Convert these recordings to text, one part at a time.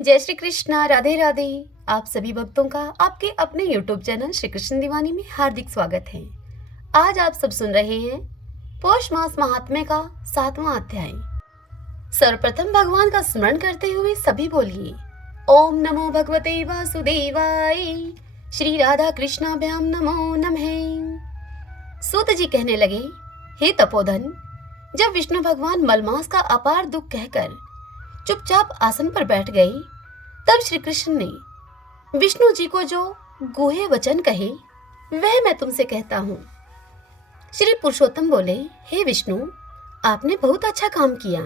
जय श्री कृष्णा, राधे राधे। आप सभी भक्तों का आपके अपने YouTube चैनल श्री कृष्ण दीवानी में हार्दिक स्वागत है। आज आप सब सुन रहे हैं पौष मास महात्म्य का 7वां अध्याय। सर्वप्रथम भगवान का स्मरण करते हुए सभी बोलिए ओम नमो भगवते वासुदेवाय। श्री राधा कृष्णाभ्याम नमो नमः। सूत जी कहने लगे, हे तपोधन, जब विष्णु भगवान मलमास का अपार दुख कहकर चुपचाप आसन पर बैठ गए, तब श्री कृष्ण ने विष्णु जी को जो गुहे वचन कहे वह मैं तुमसे कहता हूँ। श्री पुरुषोत्तम बोले, हे विष्णु, आपने बहुत अच्छा काम किया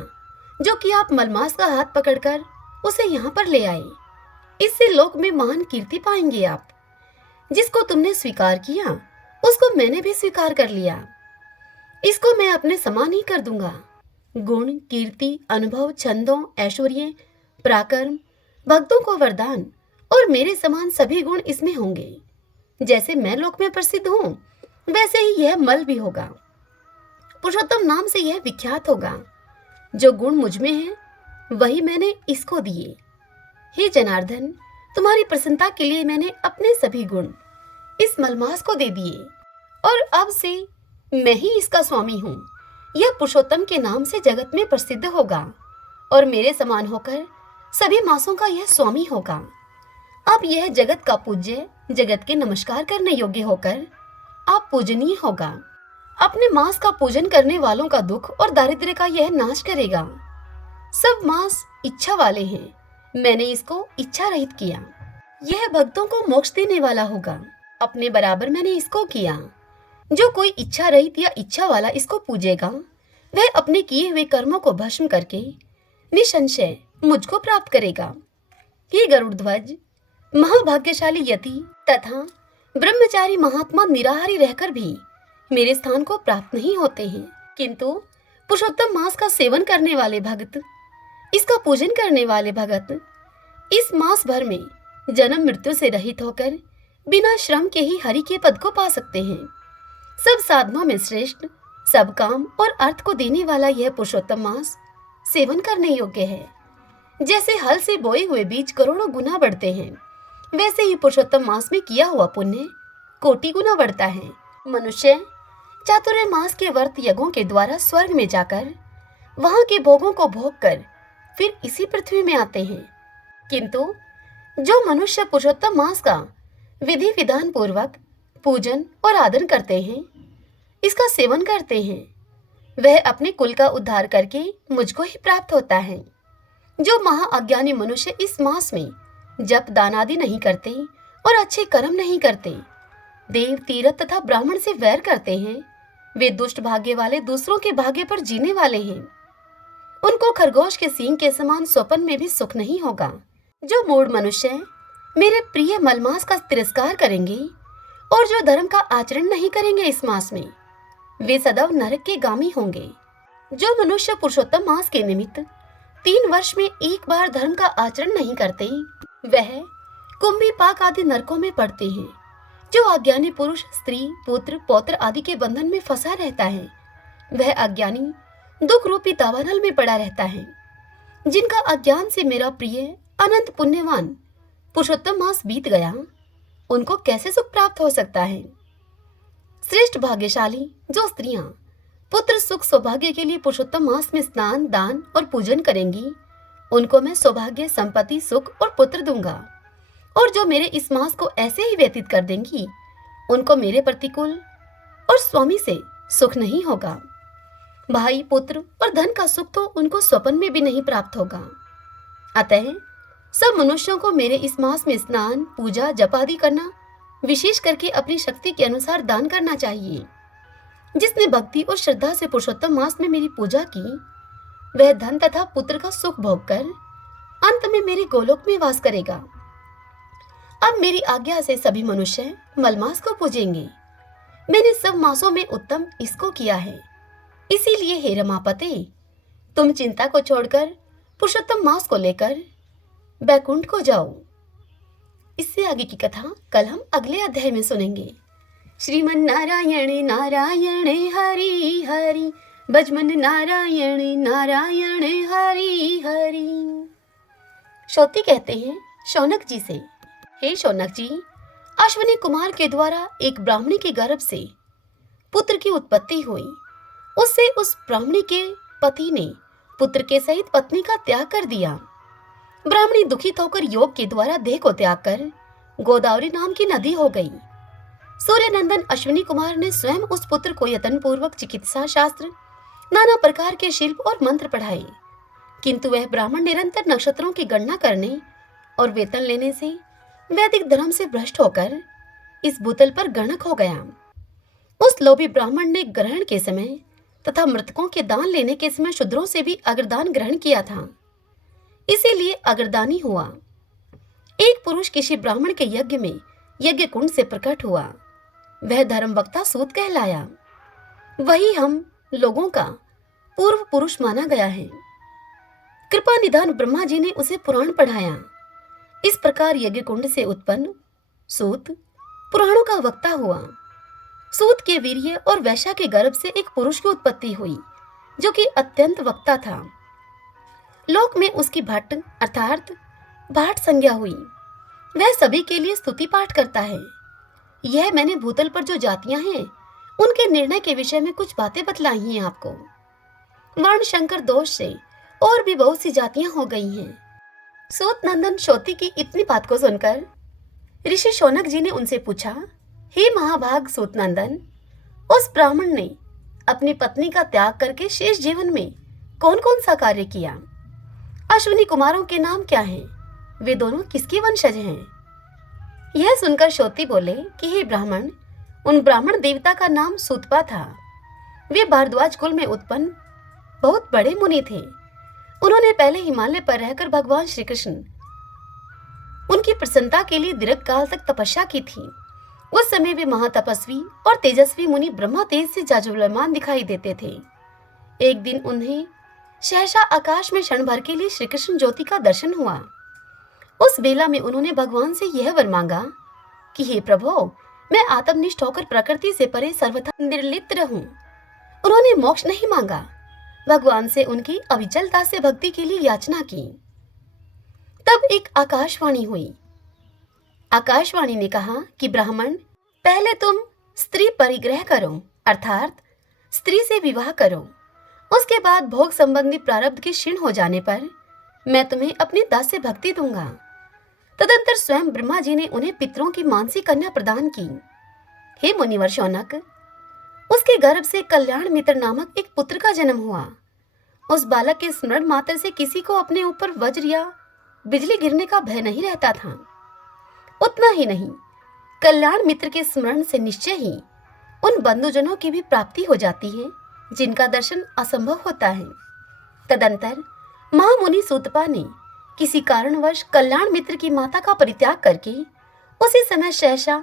जो कि आप मलमास का हाथ पकड़कर उसे यहाँ पर ले आए। इससे लोक में महान कीर्ति पाएंगे आप। जिसको तुमने स्वीकार किया उसको मैंने भी स्वीकार कर लिया। इसको मैं अपने समान ही कर दूंगा। गुण, कीर्ति, अनुभव, छंदों, ऐश्वर्य, पराक्रम, भक्तों को वरदान और मेरे समान सभी गुण इसमें होंगे। जैसे मैं लोक में प्रसिद्ध हूँ वैसे ही यह मल भी होगा। पुरुषोत्तम नाम से यह विख्यात होगा। जो गुण मुझ में है वही मैंने इसको दिए। हे जनार्दन, तुम्हारी प्रसन्नता के लिए मैंने अपने सभी गुण इस मलमास को दे दिए और अब से मैं ही इसका स्वामी हूँ। यह पुरुषोत्तम के नाम से जगत में प्रसिद्ध होगा और मेरे समान होकर सभी मासों का यह स्वामी होगा। अब यह जगत का पूज्य, जगत के नमस्कार करने योग्य होकर आप पूजनीय होगा। अपने मास का पूजन करने वालों का दुख और दारिद्र्य का यह नाश करेगा। सब मास इच्छा वाले हैं, मैंने इसको इच्छा रहित किया। यह भक्तों को मोक्ष देने वाला होगा। अपने बराबर मैंने इसको किया। जो कोई इच्छा रहित या इच्छा वाला इसको पूजेगा वह अपने किए हुए कर्मों को भस्म करके निसंशय मुझको प्राप्त करेगा। ये गरुड़ ध्वज, महाभाग्यशाली यति तथा ब्रह्मचारी महात्मा निराहारी रहकर भी मेरे स्थान को प्राप्त नहीं होते हैं, किंतु पुरुषोत्तम मास का सेवन करने वाले भक्त, इसका पूजन करने वाले भगत इस मास भर में जन्म मृत्यु से रहित होकर बिना श्रम के ही हरि के पद को पा सकते हैं। सब साधनों में श्रेष्ठ, सब काम और अर्थ को देने वाला यह पुरुषोत्तम मास सेवन करने योग्य है। जैसे हल से बोए हुए बीज करोड़ों गुना बढ़ते हैं, वैसे ही पुरुषोत्तम मास में किया हुआ पुण्य कोटि गुना बढ़ता है। मनुष्य चातुर्य मास के व्रत यज्ञों के द्वारा स्वर्ग में जाकर वहां के भोगों को भोग कर फिर इसी पृथ्वी में आते हैं, किंतु जो मनुष्य पुरुषोत्तम मास का विधि विधान पूर्वक पूजन और आदर करते हैं, इसका सेवन करते हैं, वह अपने कुल का उद्धार करके मुझको ही प्राप्त होता है। जो महाअज्ञानी मनुष्य इस मास में जप दान आदि नहीं करते और अच्छे कर्म नहीं करते, देव, तीर्थ तथा ब्राह्मण से वैर करते हैं, वे दुष्ट भाग्य वाले दूसरों के भाग्य पर जीने वाले हैं। उनको खरगोश के सींग के समान स्वप्न में भी सुख नहीं होगा। जो मूढ़ मनुष्य मेरे प्रिय मलमास का तिरस्कार करेंगे और जो धर्म का आचरण नहीं करेंगे इस मास में, वे सदैव नरक के गामी होंगे। जो मनुष्य पुरुषोत्तम मास के निमित्त 3 वर्ष में एक बार धर्म का आचरण नहीं करते, वह कुंभी पाक आदि नरकों में पड़ते हैं। जो अज्ञानी पुरुष स्त्री, पुत्र, पौत्र आदि के बंधन में फंसा रहता है, वह अज्ञानी दुख रूपी दावानल में पड़ा रहता है। जिनका अज्ञान से मेरा प्रिय अनंत पुण्यवान पुरुषोत्तम मास बीत गया, उनको कैसे सुख प्राप्त हो सकता है। श्रेष्ठ भाग्यशाली जो स्त्रियां पुत्र सुख सौभाग्य के लिए पुरुषोत्तम मास में स्नान, दान और पूजन करेंगी, उनको मैं सौभाग्य, संपत्ति, सुख और पुत्र दूंगा। और जो मेरे इस मास को ऐसे ही व्यतीत कर देंगी, उनको मेरे प्रतिकूल और स्वामी से सुख नहीं होगा। भाई, पुत्र और धन का सुख तो उनको स्वप्न में भी नहीं प्राप्त होगा। अतः सब मनुष्यों को मेरे इस मास में स्नान, पूजा, जप आदि करना, विशेष करके अपनी शक्ति के अनुसार दान करना चाहिए। जिसने भक्ति और श्रद्धा से पुरुषोत्तम मास में मेरी पूजा की, वह धन तथा पुत्र का सुख भोग कर अंत में मेरे गोलोक में वास करेगा। अब मेरी आज्ञा से सभी मनुष्य मलमास को पूजेंगे। मैंने सब मासों में उत्तम इसको किया है। इसीलिए हे रमापते, तुम चिंता को छोड़कर पुरुषोत्तम मास को लेकर बैकुंठ को जाओ। इससे आगे की कथा कल हम अगले अध्याय में सुनेंगे। श्रीमन नारायण नारायण हरि हरि, भजमन नारायण नारायण हरि हरि। शौती कहते हैं शौनक जी से, हे शौनक जी, अश्विनी कुमार के द्वारा एक ब्राह्मणी के गर्भ से पुत्र की उत्पत्ति हुई। उससे उस ब्राह्मणी के पति ने पुत्र के सहित पत्नी का त्याग कर दिया। ब्राह्मणी दुखित होकर योग के द्वारा देह को त्याग कर गोदावरी नाम की नदी हो गई। सूर्यनंदन अश्विनी कुमार ने स्वयं उस पुत्र को यत्न पूर्वक चिकित्सा शास्त्र, नाना प्रकार के शिल्प और मंत्र पढ़ाए, किंतु वह ब्राह्मण निरंतर नक्षत्रों की गणना करने और वेतन लेने से वैदिक धर्म से भ्रष्ट होकर इस भूतल पर गणक हो गया। उस लोभी ब्राह्मण ने ग्रहण के समय तथा मृतकों के दान लेने के समय शूद्रों से भी अग्रदान ग्रहण किया था, इसीलिए अग्रदानी हुआ। एक पुरुष किसी ब्राह्मण के यज्ञ में यज्ञ कुंड से प्रकट हुआ, वह धर्म वक्ता सूत कहलाया। वही हम लोगों का पूर्व पुरुष माना गया है। कृपा निधान ब्रह्मा जी ने उसे पुराण पढ़ाया। इस प्रकार यज्ञ कुंड से उत्पन्न सूत पुराणों का वक्ता हुआ। सूत के वीर्य और वैश्या के गर्भ से एक पुरुष की उत्पत्ति हुई, जो कि अत्यंत वक्ता था। लोक में उसकी भट्ट अर्थात भाट संज्ञा हुई। वह सभी के लिए स्तुति पाठ करता है। यह मैंने भूतल पर जो जातियां हैं उनके निर्णय के विषय में कुछ बातें बतलाई हैं आपको। वर्ण शंकर दोष से और भी बहुत सी जातियां हो गई हैं। सूत नंदन शौती की इतनी बात को सुनकर ऋषि शौनक जी ने उनसे पूछा, हे महाभाग सूत नंदन, उस ब्राह्मण ने अपनी पत्नी का त्याग करके शेष जीवन में कौन कौन सा कार्य किया? अश्विनी कुमारों के नाम क्या हैं? वे दोनों किसके वंशज हैं? यह सुनकर शौती बोले कि हे ब्राह्मण, उन ब्राह्मण देवता का नाम सूतपा था। वे भारद्वाज कुल में उत्पन्न बहुत बड़े मुनि थे। उन्होंने पहले हिमालय पर रहकर भगवान श्री कृष्ण उनकी प्रसन्नता के लिए दीर्घ काल तक तपस्या की थी। उस समय वे महातपस्वी और तेजस्वी मुनि ब्रह्मा तेज से जाज्वल्यमान दिखाई देते थे। एक दिन उन्हें सहसा आकाश में क्षण भर के लिए श्री कृष्ण ज्योति का दर्शन हुआ। उस बेला में उन्होंने भगवान से यह वर मांगा कि हे प्रभु, मैं आत्मनिष्ठ होकर प्रकृति से परे सर्वथा निर्लिप्त रहूं। उन्होंने मोक्ष नहीं मांगा, भगवान से उनकी अविचल दास्य भक्ति के लिए याचना की। तब एक आकाशवाणी हुई। आकाशवाणी ने कहा कि ब्राह्मण, पहले तुम स्त्री परिग्रह करो अर्थात स्त्री से विवाह करो। उसके बाद भोग संबंधी प्रारब्ध के क्षीण हो जाने पर मैं तुम्हें अपनी दास्य भक्ति दूंगा। तदंतर स्वयं ब्रह्मा जी ने उन्हें पितरों की मानसी कन्या प्रदान की। हे मुनिवर शौनक, उसके गर्भ से कल्याण मित्र नामक एक पुत्र का जन्म हुआ। उस बालक के स्मरण मात्र से किसी को अपने ऊपर वज्र या बिजली गिरने का भय नहीं रहता था। उतना ही नहीं, कल्याण मित्र के स्मरण से निश्चय ही उन बंधुजनों की भी प्राप्ति हो जाती है जिनका दर्शन असंभव होता है। तदंतर महामुनि सूतपा ने किसी कारणवश कल्याण मित्र की माता का परित्याग करके उसी समय सहसा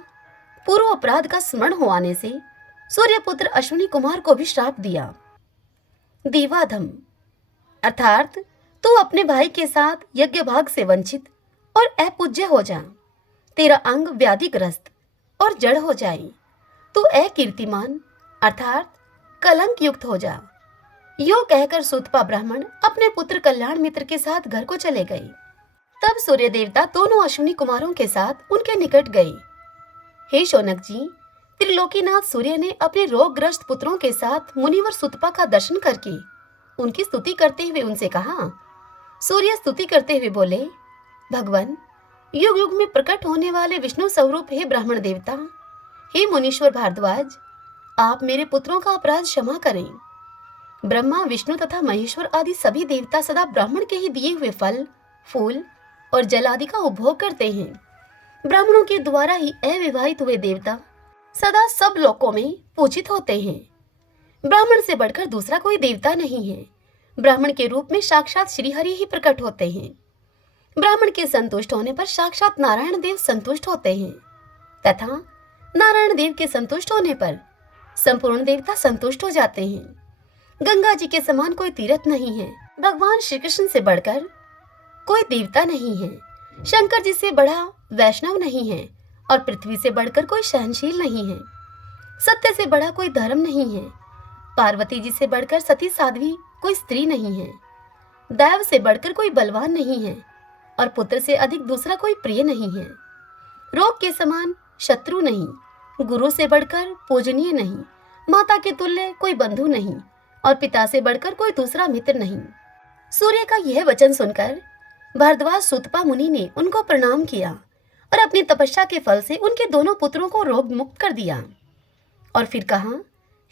पूर्व अपराध का स्मरण हो आने से सूर्यपुत्र अश्विनी कुमार को भी श्राप दिया। दीवाधम अर्थात तू अपने भाई के साथ यज्ञ भाग से वंचित और अपूज्य हो जा। तेरा अंग व्याधिग्रस्त और जड़ हो जाए। तू अकीर्तिमान अर्थात कलंक युक्त हो जा। यो कहकर सूतपा ब्राह्मण अपने पुत्र कल्याण मित्र के साथ घर को चले गए। तब सूर्य देवता दोनों अश्विनी कुमारों के साथ उनके निकट गए। हे शौनक जी, त्रिलोकीनाथ सूर्य ने अपने रोगग्रस्त पुत्रों के साथ मुनिवर सूतपा का दर्शन करके उनकी स्तुति करते हुए उनसे कहा। सूर्य स्तुति करते हुए बोले, भगवान, युग युग में प्रकट होने वाले विष्णु स्वरूप हे ब्राह्मण देवता, हे मुनीश्वर भारद्वाज, आप मेरे पुत्रों का अपराध क्षमा करें। ब्रह्मा, विष्णु तथा महेश्वर आदि सभी देवता सदा ब्राह्मण के ही दिए हुए फल, फूल और जल आदि का उपभोग करते हैं। ब्राह्मणों के द्वारा ही अविवाहित हुए देवता सदा सब लोकों में पूजित होते हैं। ब्राह्मण से बढ़कर दूसरा कोई देवता नहीं है। ब्राह्मण के रूप में साक्षात श्री हरि ही प्रकट होते हैं। ब्राह्मण के संतुष्ट होने पर साक्षात नारायण देव संतुष्ट होते हैं तथा नारायण देव के संतुष्ट होने पर संपूर्ण देवता संतुष्ट हो जाते हैं। गंगा जी के समान कोई तीर्थ नहीं है। भगवान श्री कृष्ण से बढ़कर कोई देवता नहीं है। शंकर जी से बड़ा वैष्णव नहीं है और पृथ्वी से बढ़कर कोई सहनशील नहीं है। सत्य से बड़ा कोई धर्म नहीं है। पार्वती जी से बढ़कर सती साध्वी कोई स्त्री नहीं है। दैव से बढ़कर कोई बलवान नहीं है। और पुत्र से अधिक दूसरा कोई प्रिय नहीं है। रोग के समान शत्रु नहीं, गुरु से बढ़कर पूजनीय नहीं, माता के तुल्य कोई बंधु नहीं और पिता से बढ़कर कोई दूसरा मित्र नहीं। सूर्य का यह वचन सुनकर भारद्वाज सुतपा मुनि ने उनको प्रणाम किया और अपनी तपस्या के फल से उनके दोनों पुत्रों को रोग मुक्त कर दिया। और फिर कहा,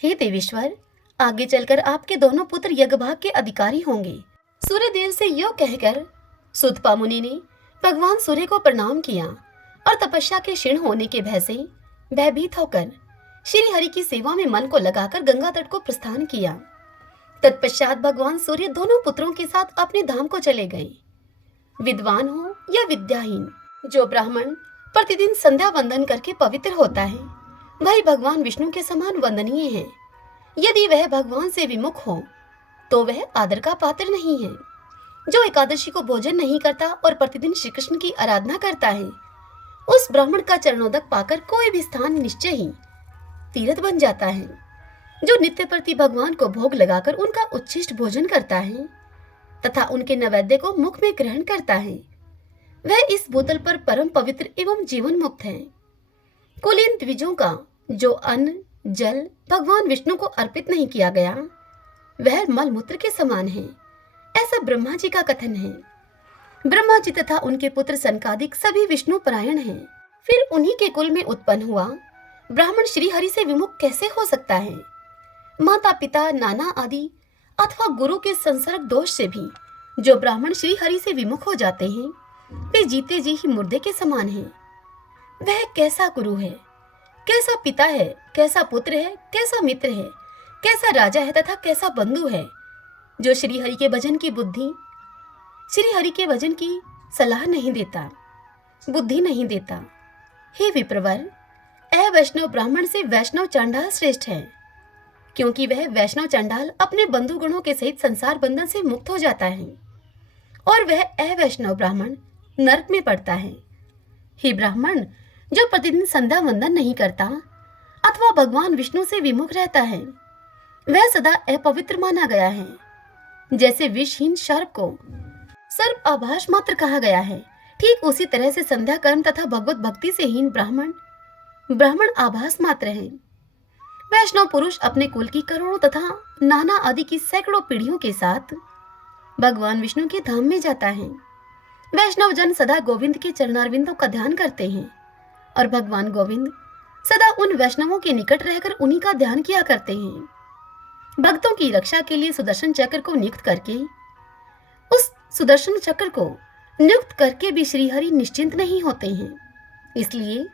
हे देवेश्वर, आगे चलकर आपके दोनों पुत्र यज्ञभाग के अधिकारी होंगे। सूर्यदेव से यो कहकर सुतपा मुनि ने भगवान सूर्य को प्रणाम किया और तपस्या के क्षीण होने के भय से भयभीत होकर श्री हरि की सेवा में मन को लगाकर गंगा तट को प्रस्थान किया। तत्पश्चात भगवान सूर्य दोनों पुत्रों के साथ अपने धाम को चले गए। विद्वान हो या विद्याहीन, जो ब्राह्मण प्रतिदिन संध्या वंदन करके पवित्र होता है, वही भगवान विष्णु के समान वंदनीय है। यदि वह भगवान से विमुख हो तो वह आदर का पात्र नहीं है। जो एकादशी को भोजन नहीं करता और प्रतिदिन श्री कृष्ण की आराधना करता है, उस ब्राह्मण का चरणोदक पाकर कोई भी स्थान निश्चय ही तीर्थ बन जाता है। जो नित्य प्रति भगवान को भोग लगाकर उनका उच्छिष्ट भोजन करता है तथा उनके नैवेद्य को मुख में ग्रहण करता है, वह इस भूतल पर परम पवित्र एवं जीवन मुक्त है। कुलीन द्विजों का जो अन्न जल भगवान विष्णु को अर्पित नहीं किया गया, वह मलमूत्र के समान है, ऐसा ब्रह्मा जी का कथन है। ब्रह्मा जी तथा उनके पुत्र सनकादिक सभी विष्णु परायण हैं। फिर उन्हीं के कुल में उत्पन्न हुआ ब्राह्मण श्री हरि से विमुख कैसे हो सकता है? माता पिता नाना आदि अथवा गुरु के संसर्ग दोष से भी जो ब्राह्मण श्री हरि से विमुख हो जाते हैं, वे जीते जी ही मुर्दे के समान हैं। वह कैसा गुरु है, कैसा पिता है, कैसा पुत्र है, कैसा मित्र है, कैसा राजा है तथा कैसा बंधु है, जो श्री हरि के भजन की बुद्धि, श्री हरि के भजन की सलाह नहीं देता, बुद्धि नहीं देता। हे विप्रवर, वैष्णव ब्राह्मण से वैष्णव चांडाल श्रेष्ठ है, क्योंकि वह वैष्णव चांडाल अपने बंधु गणों के सहित संसार बंधन से मुक्त हो जाता है और वह अवैष्णव ब्राह्मण नरक में पड़ता है। हे ब्राह्मण, जो प्रतिदिन संध्या वंदन नहीं करता अथवा भगवान विष्णु से विमुख रहता है, वह सदा अपवित्र माना गया है। जैसे विषहीन सर्प को सर्प आभास मात्र कहा गया है, ठीक उसी तरह से संध्या कर्म तथा भगवत भक्ति से हीन ब्राह्मण आभास मात्र है। वैष्णव पुरुष अपने कुल की करोड़ों तथा नाना आदि की सैकड़ों पीढ़ियों के साथ भगवान विष्णु के धाम में जाता है। वैष्णव जन सदा गोविंद के चरणारविंदों का ध्यान करते हैं और भगवान गोविंद सदा उन वैष्णवों के निकट रहकर उन्हीं का ध्यान किया करते हैं। भक्तों की रक्षा के लिए सुदर्शन चक्र को नियुक्त करके भी श्रीहरि निश्चिंत नहीं होते हैं, इसलिए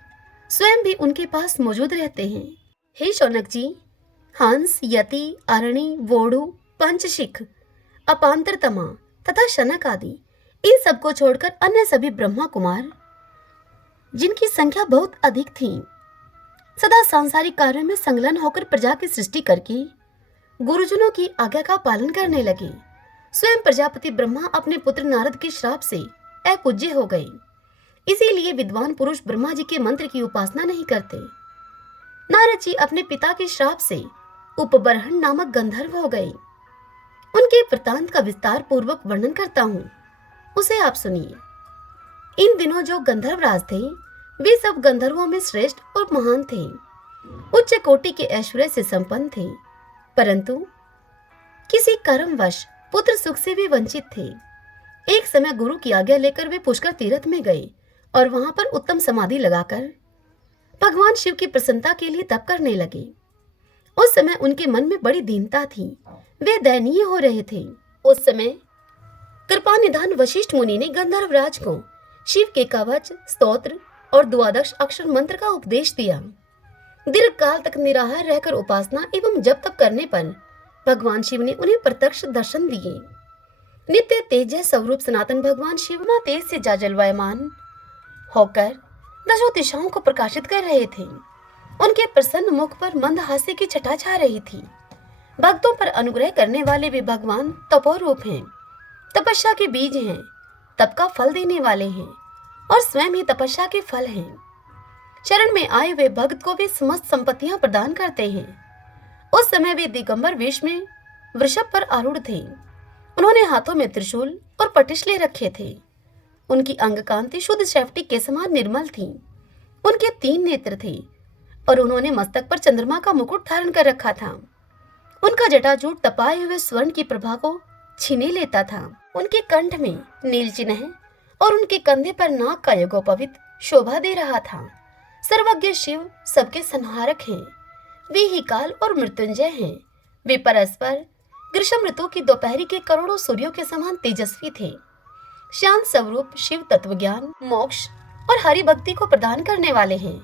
स्वयं भी उनके पास मौजूद रहते हैं। हे शौनक जी, हंस, यति, अरणी, वोढ़ु, पंचशिख, अपांतरतमा तथा शनक आदि इन सबको छोड़कर अन्य सभी ब्रह्मा कुमार, जिनकी संख्या बहुत अधिक थी, सदा सांसारिक कार्यों में संलग्न होकर प्रजा की सृष्टि करके गुरुजनों की आज्ञा का पालन करने लगे। स्वयं प्रजापति ब्रह्मा अपने पुत्र नारद के श्राप से अपूज्य हो गए, इसीलिए विद्वान पुरुष ब्रह्मा जी के मंत्र की उपासना नहीं करते। नारद जी अपने पिता के श्राप से उपबर्हण नामक गंधर्व हो गए। उनके वृत्तांत का विस्तार पूर्वक वर्णन करता हूँ, उसे आप सुनिए। इन दिनों जो गंधर्व राज थे, वे सब गंधर्वों में श्रेष्ठ और महान थे, उच्च कोटि के ऐश्वर्य से संपन्न थे, परंतु किसी कारणवश पुत्र सुख से भी वंचित थे। एक समय गुरु की आज्ञा लेकर वे पुष्कर तीर्थ में गए और वहां पर उत्तम समाधि लगाकर भगवान शिव की प्रसन्नता के लिए तप करने लगे। उस समय उनके मन में बड़ी दीनता थी, वे दयनीय हो रहे थे। उस समय कृपा निधान वशिष्ठ मुनि ने गंधर्व राज को शिव के कवच, स्तोत्र और द्वादश अक्षर मंत्र का उपदेश दिया। दीर्घ काल तक निराहार रहकर उपासना एवं जप तप करने पर भगवान शिव ने उन्हें प्रत्यक्ष दर्शन दिए। नित्य तेज स्वरूप सनातन भगवान शिव तेज से जाजलवायमान होकर दशों दिशाओं को प्रकाशित कर रहे थे। उनके प्रसन्न मुख पर मंद हास्य की छटा छा रही थी। भक्तों पर अनुग्रह करने वाले वे भगवान तपोरूप हैं, तपस्या के बीज हैं, तप का फल देने वाले हैं और स्वयं ही तपस्या के फल हैं। शरण में आए हुए भक्त को वे समस्त संपत्तियां प्रदान करते हैं। उस समय वे दिगंबर वेश में वृषभ पर आरूढ़ थे। उन्होंने हाथों में त्रिशूल और पटिश ले रखे थे। उनकी अंग कांति शुद्ध शैफ्टिक के समान निर्मल थी। उनके 3 नेत्र थे और उन्होंने मस्तक पर चंद्रमा का मुकुट धारण कर रखा था। उनका जटाजूट तपाए हुए स्वर्ण की प्रभा को छीने लेता था। उनके कंठ में नील चिन्ह और उनके कंधे पर नाग का यज्ञोपवीत शोभा दे रहा था। सर्वज्ञ शिव सबके संहारक हैं। वे ही काल और मृत्युंजय हैं। वे परस्पर ग्रीष्म ऋतु की दोपहरी के करोड़ों सूर्यों के समान तेजस्वी थे। शांत स्वरूप शिव तत्व ज्ञान, मोक्ष और हरि भक्ति को प्रदान करने वाले हैं।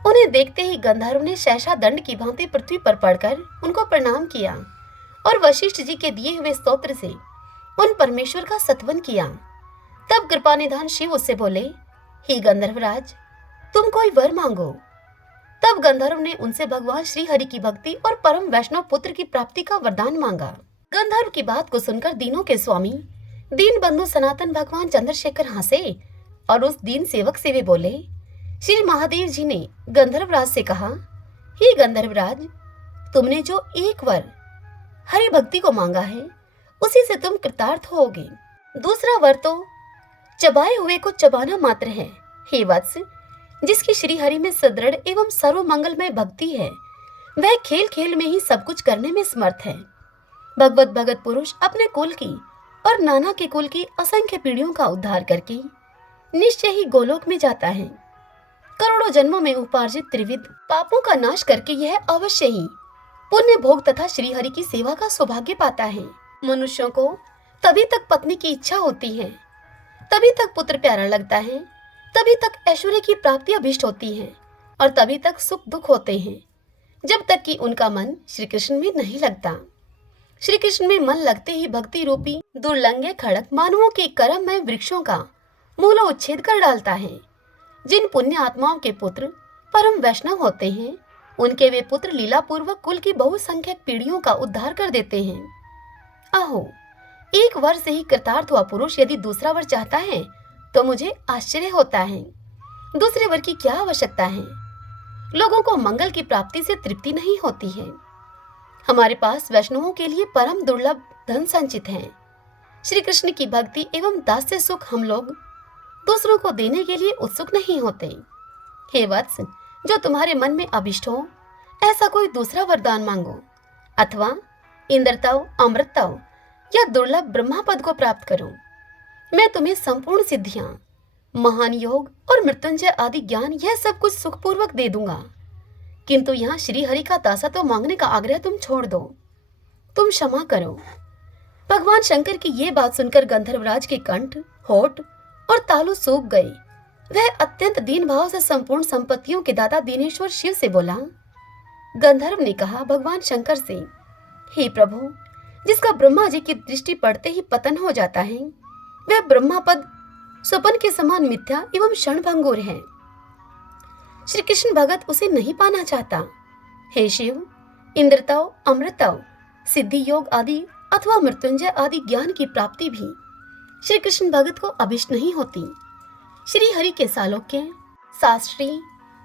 उन्हें देखते ही गंधर्व ने शैषा दंड की भांति पृथ्वी पर पड़कर उनको प्रणाम किया और वशिष्ठ जी के दिए हुए स्तोत्र से उन परमेश्वर का सत्वन किया। तब कृपानिधान शिव उससे बोले, हे गंधर्वराज, तुम कोई वर मांगो। तब गंधर्व ने उनसे भगवान श्री हरि की भक्ति और परम वैष्णव पुत्र की प्राप्ति का वरदान मांगा। गंधर्व की बात को सुनकर दीनों के स्वामी दीन बंधु सनातन भगवान चंद्रशेखर हंसे और उस दीन सेवक से वे बोले, श्री महादेव जी ने गंधर्वराज से कहा, हे गंधर्वराज, तुमने जो एक वर हरि भक्ति को मांगा है उसी से तुम कृतार्थ होगे। दूसरा वर तो चबाए हुए को चबाना मात्र है। हे वत्स, जिसकी श्री हरि में सुदृढ़ एवं सर्व मंगलमय भक्ति है, वह खेल खेल में ही सब कुछ करने में समर्थ है। भगवत भगत पुरुष अपने कुल की और नाना के कुल की असंख्य पीढ़ियों का उद्धार करके निश्चय ही गोलोक में जाता है। करोड़ों जन्मों में उपार्जित त्रिविध पापों का नाश करके यह अवश्य ही पुण्य भोग तथा श्री हरि की सेवा का सौभाग्य पाता है। मनुष्यों को तभी तक पत्नी की इच्छा होती है, तभी तक पुत्र प्यारा लगता है, तभी तक ऐश्वर्य की प्राप्ति अभिष्ट होती है और तभी तक सुख दुख होते हैं, जब तक कि उनका मन श्री कृष्ण में नहीं लगता। श्री कृष्ण में मन लगते ही भक्ति रूपी दुर्लंघ्य खड़क मानवों के कर्म में वृक्षों का मूल उच्छेद कर डालता है। जिन पुण्य आत्माओं के पुत्र परम वैष्णव होते हैं, उनके वे पुत्र लीला पूर्वक कुल की बहुसंख्यक पीढ़ियों का उद्धार कर देते हैं। आहो, एक वर से ही कृतार्थ हुआ पुरुष यदि दूसरा वर चाहता है तो मुझे आश्चर्य होता है। दूसरे वर की क्या आवश्यकता है? लोगों को मंगल की प्राप्ति से तृप्ति नहीं होती है। हमारे पास वैष्णवों के लिए परम दुर्लभ धन संचित है। श्री कृष्ण की भक्ति एवं दास्य सुख हम लोग दूसरों को देने के लिए उत्सुक नहीं होते। हे वत्स, जो तुम्हारे मन में अभिष्ट हो ऐसा कोई दूसरा वरदान मांगो, अथवा इंद्रतव, अमृतत्व या दुर्लभ ब्रह्मा पद को प्राप्त करो। मैं तुम्हें संपूर्ण सिद्धियां, महान योग और मृत्युंजय आदि ज्ञान यह सब कुछ सुखपूर्वक दे दूंगा। किंतु यहाँ श्री हरि का दासत्व मांगने का आग्रह तुम छोड़ दो। तुम क्षमा करो। भगवान शंकर की ये बात सुनकर गंधर्वराज के कंठ, होठ और तालु सूख गए। वह अत्यंत दीन भाव से संपूर्ण संपत्तियों के दाता दीनेश्वर शिव से बोला। गंधर्व ने कहा भगवान शंकर से, हे प्रभु, जिसका ब्रह्मा जी की दृष्टि पड़ते ही पतन हो जाता है, वह ब्रह्मा पद स्वप्न के समान मिथ्या एवं क्षणभंगुर है। श्री कृष्ण भगत उसे नहीं पाना चाहता। हे शिव, इंद्रतव, अमृतव, सिद्धि योग आदि अथवा मृत्युंजय आदि ज्ञान की प्राप्ति भी श्री कृष्ण भगत को अभिष्ट नहीं होती। श्री हरि के सालोक्य, शास्त्री,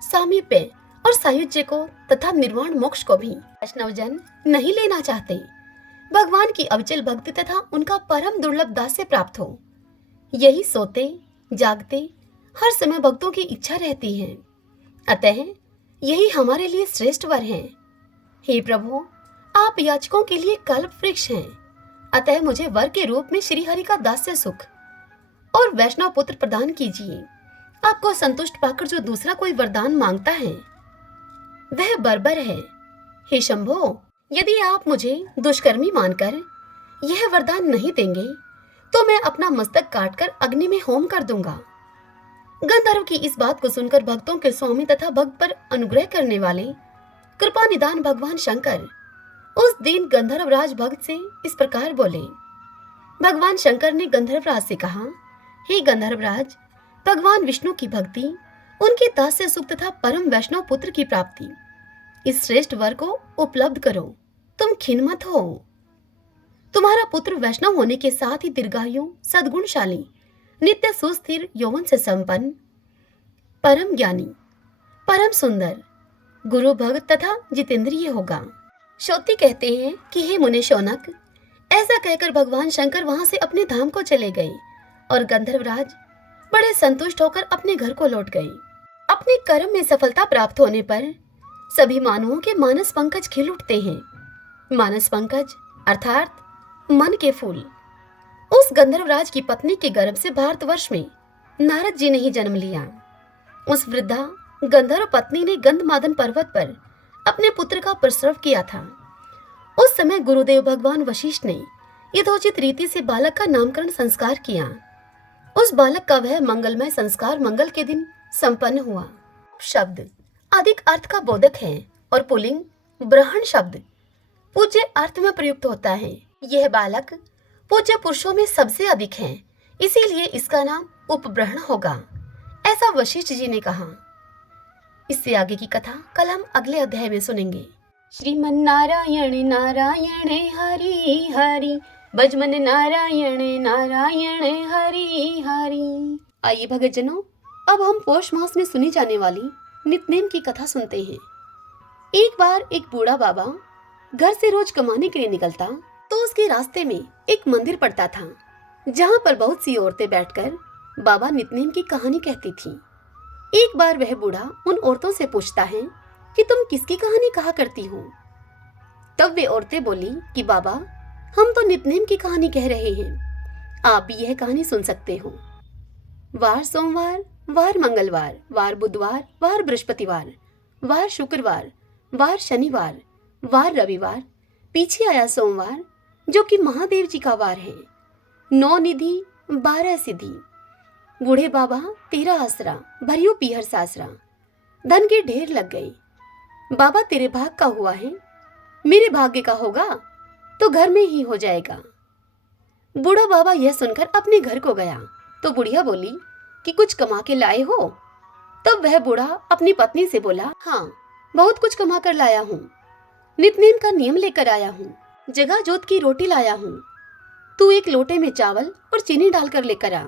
सामीप्य और सायुज्य को तथा निर्वाण मोक्ष को भी वैष्णवजन नहीं लेना चाहते। भगवान की अविचल भक्ति तथा उनका परम दुर्लभ दास्य प्राप्त हो, यही सोते जागते हर समय भक्तों की इच्छा रहती है। अतः यही हमारे लिए श्रेष्ठ वर है। हे प्रभु, आप याचकों के लिए कल्प वृक्ष हैं, अतः मुझे वर के रूप में श्री हरि का दास्य सुख और वैष्णव पुत्र प्रदान कीजिए। आपको संतुष्ट पाकर जो दूसरा कोई वरदान मांगता है वह बर्बर है। हे शंभो, यदि आप मुझे दुष्कर्मी मानकर यह वरदान नहीं देंगे तो मैं अपना मस्तक काटकर अग्नि में होम कर दूंगा। गंधर्व की इस बात को सुनकर भक्तों के स्वामी तथा भक्त पर अनुग्रह करने वाले कृपा निदान भगवान शंकर उस दिन गंधर्वराज भक्त से इस प्रकार बोले। भगवान शंकर ने गंधर्वराज से कहा, हे गंधर्वराज, भगवान विष्णु की भक्ति, उनके दास्य सुख तथा परम वैष्णव पुत्र की प्राप्ति, इस श्रेष्ठ वर को उपलब्ध करो। तुम खिन्न मत हो। तुम्हारा पुत्र वैष्णव होने के साथ ही दीर्घायु, सद्गुणशाली, नित्य सुस्थिर यौवन से संपन्न, परम ज्ञानी, परम सुंदर, गुरु भक्त तथा जितेंद्रिय होगा। श्रोती कहते हैं कि हे मुने शौनक, ऐसा कहकर भगवान शंकर वहां से अपने धाम को चले गए और गंधर्वराज बड़े संतुष्ट होकर अपने घर को लौट गई। अपने कर्म में सफलता प्राप्त होने पर सभी मानवों के मानस पंकज खिल उठते हैं। मानस पंकज अर्थात मन के फूल। उस गंधर्वराज की पत्नी के गर्भ से भारतवर्ष में नारद जी ने ही जन्म लिया। उस वृद्धा गंधर्व पत्नी ने गंधमादन पर्वत पर अपने पुत्र का प्रसव किया था। उस समय गुरुदेव भगवान वशिष्ठ ने यथोचित रीति से बालक का नामकरण संस्कार किया। उस बालक का वह मंगलमय संस्कार मंगल के दिन संपन्न हुआ। शब्द अधिक अर्थ का बोधक है और पुल्लिंग ब्रहण शब्द पूज्य अर्थ में प्रयुक्त होता है। यह बालक पूज्य पुरुषों में सबसे अधिक है, इसीलिए इसका नाम उपब्रहण होगा, ऐसा वशिष्ठ जी ने कहा। इससे आगे की कथा कल हम अगले अध्याय में सुनेंगे। श्रीमन नारायण नारायण हरि हरि, भजमन नारायण नारायण हरि हरि। आइए भगतजनों, अब हम पौष मास में सुनी जाने वाली नित्यनेम की कथा सुनते हैं। एक बार एक बूढ़ा बाबा घर से रोज कमाने के लिए निकलता तो उसके रास्ते में एक मंदिर पड़ता था, जहाँ पर बहुत सी औरतें बैठकर बाबा नित्यनेम की कहानी कहती थी। एक बार वह बूढ़ा उन औरतों से पूछता है कि तुम किसकी कहानी कहा करती हो। तब वे औरतें बोली कि बाबा, हम तो नित्यनेम की कहानी कह रहे हैं, आप भी यह कहानी सुन सकते हो। वार सोमवार, वार मंगलवार, वार बुधवार, वार बृहस्पतिवार, वार शुक्रवार, वार शनिवार, वार रविवार, पीछे आया सोमवार जो कि महादेव जी का वार है। 9 निधि 12 सिद्धि, बूढ़े बाबा तेरा आसरा, भरियो पीहर सासरा। धन के ढेर लग गए। बाबा तेरे भाग का हुआ है, मेरे भाग्य का होगा तो घर में ही हो जाएगा। बूढ़ा बाबा यह सुनकर अपने घर को गया तो बुढ़िया बोली कि कुछ कमा के लाए हो। तब वह बूढ़ा अपनी पत्नी से बोला, हाँ, बहुत कुछ कमा कर लाया हूँ। नित्यनेम का नियम लेकर आया हूँ, जगह जोत की रोटी लाया हूँ। तू एक लोटे में चावल और चीनी डालकर लेकर आ,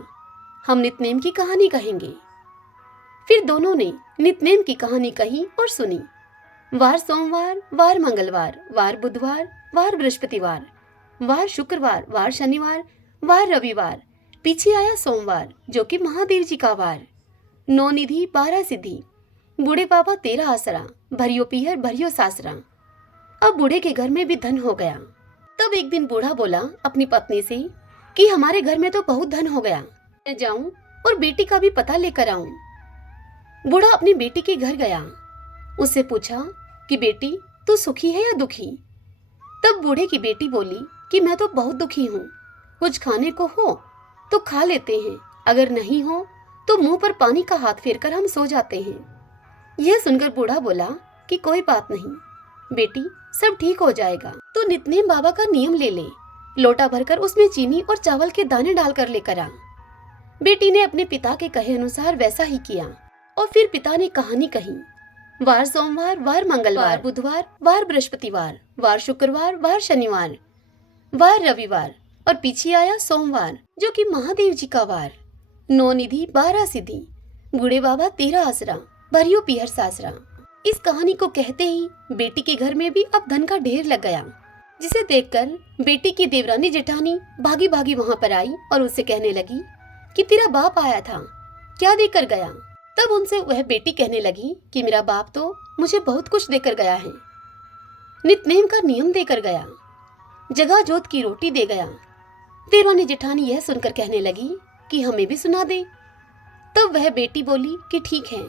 हम नित्यनेम की कहानी कहेंगे। फिर दोनों ने नित्यनेम की कहानी कही और सुनी। वार सोमवार, वार मंगलवार, वार बुधवार, वार बृहस्पतिवार, वार शुक्रवार, वार शनिवार, वार रविवार, पीछे आया सोमवार जो कि महादेव जी का वार। 9 निधि 12 सिद्धि, बूढ़े बाबा तेरा आसरा, भरियो पीहर भरियो सासरा। अब बूढ़े के घर में भी धन हो गया। तब एक दिन बूढ़ा बोला अपनी पत्नी से कि हमारे घर में तो बहुत धन हो गया, मैं जाऊं और बेटी का भी पता लेकर आऊं। बूढ़ा अपनी बेटी के घर गया, उससे पूछा कि बेटी तू सुखी है या दुखी। तब बूढ़े की बेटी बोली कि मैं तो बहुत दुखी हूँ, कुछ खाने को हो तो खा लेते हैं, अगर नहीं हो तो मुंह पर पानी का हाथ फेरकर हम सो जाते हैं। यह सुनकर बूढ़ा बोला कि कोई बात नहीं बेटी, सब ठीक हो जाएगा। तो नित्यनेम बाबा का नियम ले ले, लोटा भरकर उसमें चीनी और चावल के दाने डालकर लेकर आ। बेटी ने अपने पिता के कहे अनुसार वैसा ही किया और फिर पिता ने कहानी कही। वार सोमवार, वार मंगलवार, बुधवार, वार बृहस्पतिवार, वार शुक्रवार, वार शनिवार, वार रविवार और पीछे आया सोमवार जो कि महादेव जी का वार। 9 निधि 12 सिद्धि, बूढ़े बाबा तेरा आसरा, भरियो पीहर सासरा। इस कहानी को कहते ही बेटी के घर में भी अब धन का ढेर लग गया, जिसे देखकर बेटी की देवरानी जेठानी भागी भागी वहां पर आई और उससे कहने लगी कि तेरा बाप आया था, क्या देकर गया। तब उनसे वह बेटी कहने लगी कि मेरा बाप तो मुझे बहुत कुछ देकर गया है, नित्यनेम का नियम देकर गया, जगह जोत की रोटी दे गया। देवरानी जेठानी यह सुनकर कहने लगी कि हमें भी सुना दे। तब वह बेटी बोली कि ठीक है,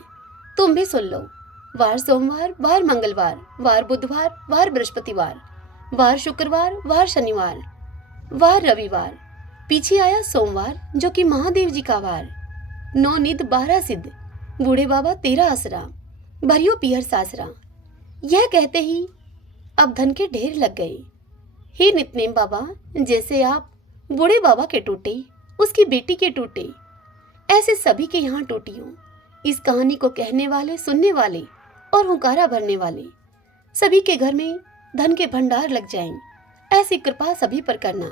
तुम भी सुन लो। वार सोमवार, वार मंगलवार, वार बुधवार, वार बृहस्पतिवार, वार शुक्रवार, वार शनिवार, वार रविवार, पीछे आया सोमवार जो कि महादेव जी का वार। 9 निध 12 सिद्ध, बूढ़े बाबा तेरा आसरा, भरियो पीहर सासरा। यह कहते ही अब धन के ढेर लग गए। हे नित्यनेम बाबा, जैसे आप बूढ़े बाबा के टूटे, उसकी बेटी के टूटे, ऐसे सभी के यहाँ टूटी हो। इस कहानी को कहने वाले, सुनने वाले और हुंकारा भरने वाले सभी के घर में धन के भंडार लग जाएं, ऐसी कृपा सभी पर करना।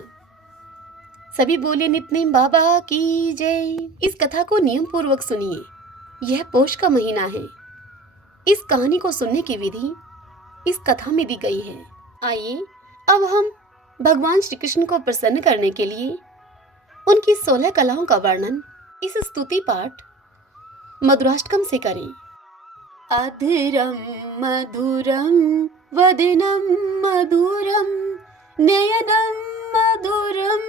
सभी बोले नित्यनेम बाबा की जय। इस कथा को नियम पूर्वक सुनिए, यह पौष का महीना है। इस कहानी को सुनने की विधि इस कथा में दी गई है। आइए अब हम भगवान श्री कृष्ण को प्रसन्न करने के लिए उनकी 16 कलाओं का वर्णन इस स्तुति पाठ मधुराष्टकम से करें। अधरम मधुरम वदनम मधुरम नयनम मधुरम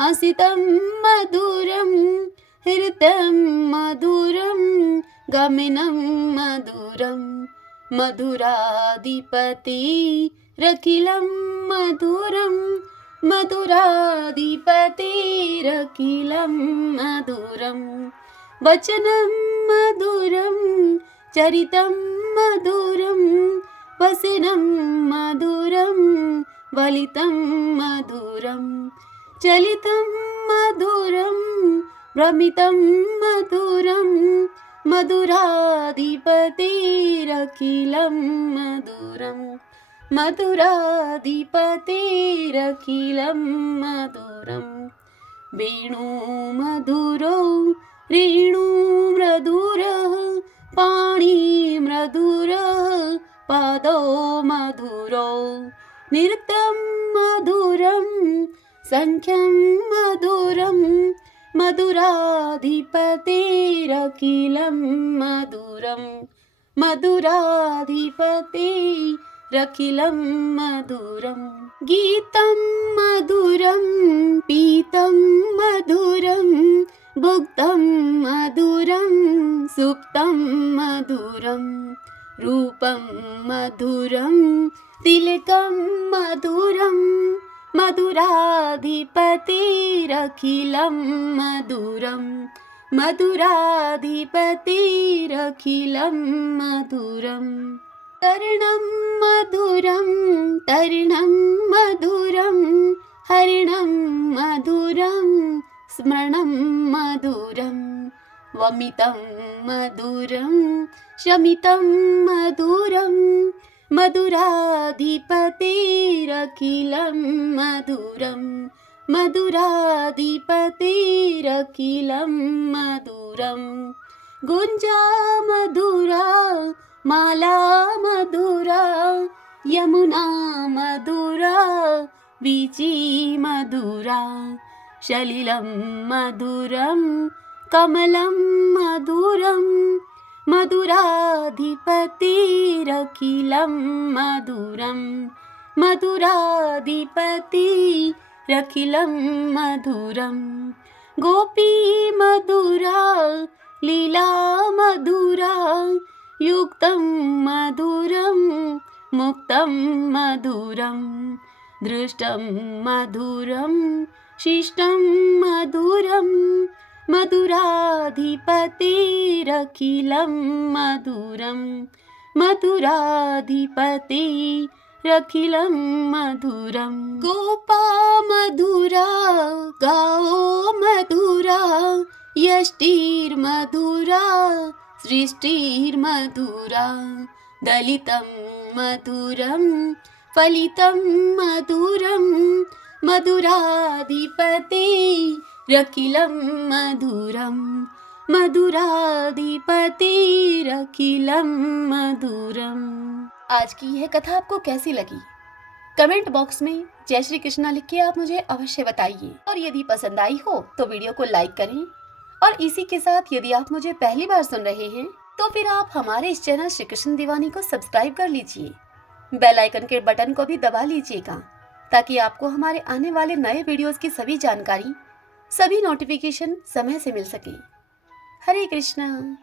हसितम मधुरम हृदयम मधुरम गमनम मधुरम मधुराधिपति रखिलम मधुरम मधुराधिपतिरखिलं मधुरं वचनं मधुरं चरितं मधुरं वसनं मधुरं वलितं मधुरं चलितं मधुरं भ्रमितं मधुरं मधुराधिपतिरखिलं मधुरम् मधुराधिपतिरखिलं मधुरं वेणु मधुरो रेणु मधुरः पाणि मधुरः पादो मधुरो नृत्यं मधुरं संख्यं मधुरं मधुराधिपतिरखिलं मधुरं मधुराधिपतिरखिलं मधुरं गीतं मधुरं पीतं मधुरं भुक्तं मधुरं सुप्तं मधुरं रूपं मधुरं तिलकं मधुरं मधुराधिपतिरखिलं मधुरं मधुराधिपतिरखिलं मधुरम् तरणं मधुरं तरणं मधुरं हरिणं मधुरं स्मरणं मधुरं वमितं मधुरं शमितं मधुरं मधुराधिपतिरखिलं मधुरं मधुराधिपतिरखिलं मधुरं गुञ्जा मधुरा माला मधुरा यमुना मधुरा वीची मधुरा सलिलं मधुरं कमलं मधुरं मधुराधिपतिरखिलं मधुरं मधुराधिपतिरखिलं मधुरं गोपी मधुरा लीला मधुरा युक्तं मधुरं मुक्तं मधुरं दृष्टं मधुरं शिष्टं मधुरं मधुराधिपतिरखिलं मधुरं मधुराधिपतिरखिलं मधुरं गोपा मधुरा गाओ मधुरा यष्टिर्मधुरा सृष्टिर्मधुरा दलितं मधुरं फलितं मधुरं मधुराधिपतिरखिलं मधुरं मधुराधिपतिरखिलं मधुरम्। आज की यह कथा आपको कैसी लगी? कमेंट बॉक्स में जय श्री कृष्णा लिख के आप मुझे अवश्य बताइए, और यदि पसंद आई हो तो वीडियो को लाइक करें। और इसी के साथ यदि आप मुझे पहली बार सुन रहे हैं तो फिर आप हमारे इस चैनल श्री कृष्ण दीवानी को सब्सक्राइब कर लीजिए, बेल आइकन के बटन को भी दबा लीजिएगा, ताकि आपको हमारे आने वाले नए वीडियोस की सभी जानकारी, सभी नोटिफिकेशन समय से मिल सके। हरे कृष्णा।